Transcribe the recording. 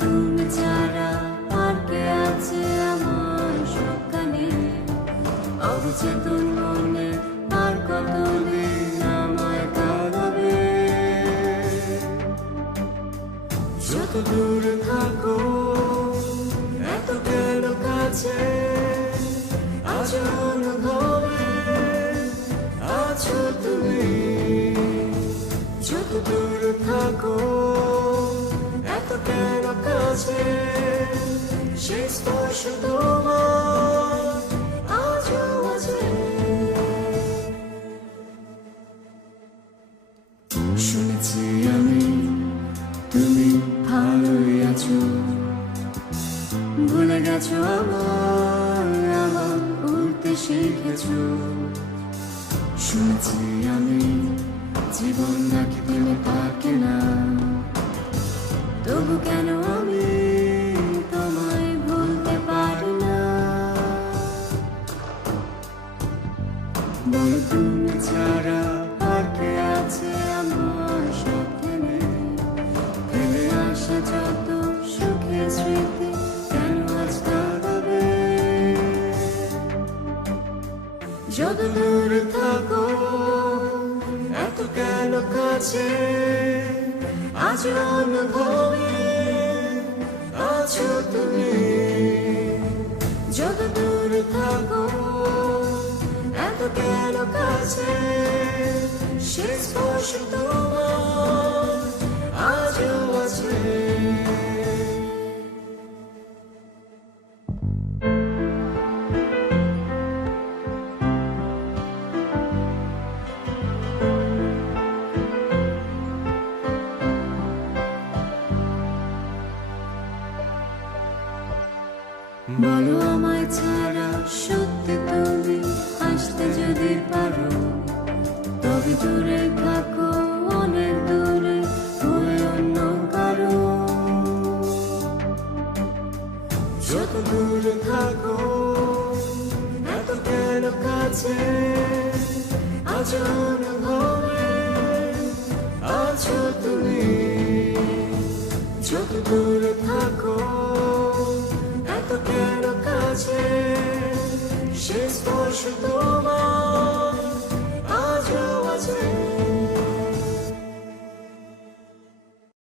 তুমি ছাড়া আর কে আছে আমার সবখানে, অবচেতন মনে আর কতদিন আমায় কাঁদাবে। যত দূরে থাকো এত কেন কাছে, আজ অনুভবে আছো তুমি। যত দূরে থাকো এত কেন কাছে, সেই স্পর্শ তোমার আজও আছে। শুনেছি আমি তুমি ভালোই আছো, ভুলে গেছো আমার উঠতে শিখেছো। শুনেছি আমি জীবন নাকি থেমে থাকে না, তবু কেন আমি তোমায় ভুলতে পারি না। বলো তুমি ছাড়া আর কে আছে আমার সবখানে, ফেলে আসা যত সুখের স্মৃতি কেন আজ কাঁদাবে। যত দূরে থাকো এত কেন কাছে, আজ অনুভবে আছো তুমি। যত দূরে থাকো এত কেন কাছে, সে স্পর্শ তোমার আজও আছে। বলো আমায় ছাড়া সত্যি তুমি আসতে যদি পারো, তবে দূরে থাকো অনেক দূরে হয়ে অন্য কারো। যত দূরে থাকো এত কেন কাছে, আজ অনুভবে আছো তুমি। যত দূরে থাকো এত কেন কাছে, সে স্পর্শ